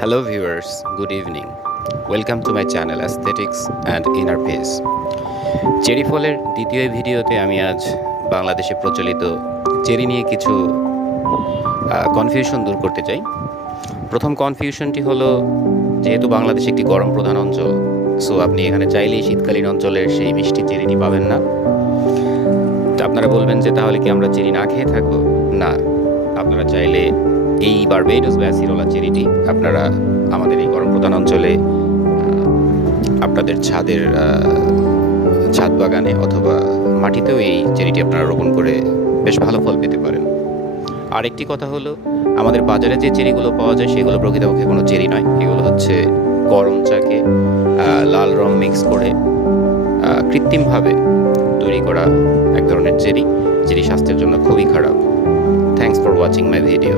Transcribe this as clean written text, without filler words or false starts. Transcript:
Hello viewers, good evening. Welcome to my channel Aesthetics and Inner Peace. Cherry ফলের দ্বিতীয় ভিডিওতে আমি আজ বাংলাদেশে প্রচলিত চেরি নিয়ে কিছু কনফিউশন দূর করতে চাই। প্রথম কনফিউশনটি হলো, যেহেতু বাংলাদেশ একটি গরম প্রধান অঞ্চল, সো আপনি এখানে চাইলেই শীতকালীন অঞ্চলের সেই মিষ্টি চেরিটি পাবেন না। আপনারা বলবেন যে তাহলে কি আমরা চেরি না খেয়ে থাকবো? না, আপনারা চাইলে এই বারবেডোস বা অ্যাসিরোলা চেরিটি আপনারা আমাদের এই গরম প্রধান অঞ্চলে আপনাদের ছাদ বাগানে অথবা মাটিতেও এই চেরিটি আপনারা রোপণ করে বেশ ভালো ফল পেতে পারেন। আরেকটি কথা হলো, আমাদের বাজারে যে চেরিগুলো পাওয়া যায় সেগুলো প্রকৃতপক্ষে কোনো চেরি নয়। এগুলো হচ্ছে গরম চাকে লাল রং মিক্স করে কৃত্রিমভাবে তৈরি করা এক ধরনের চেরি, যেটি স্বাস্থ্যের জন্য খুবই খারাপ। Thanks for watching my video.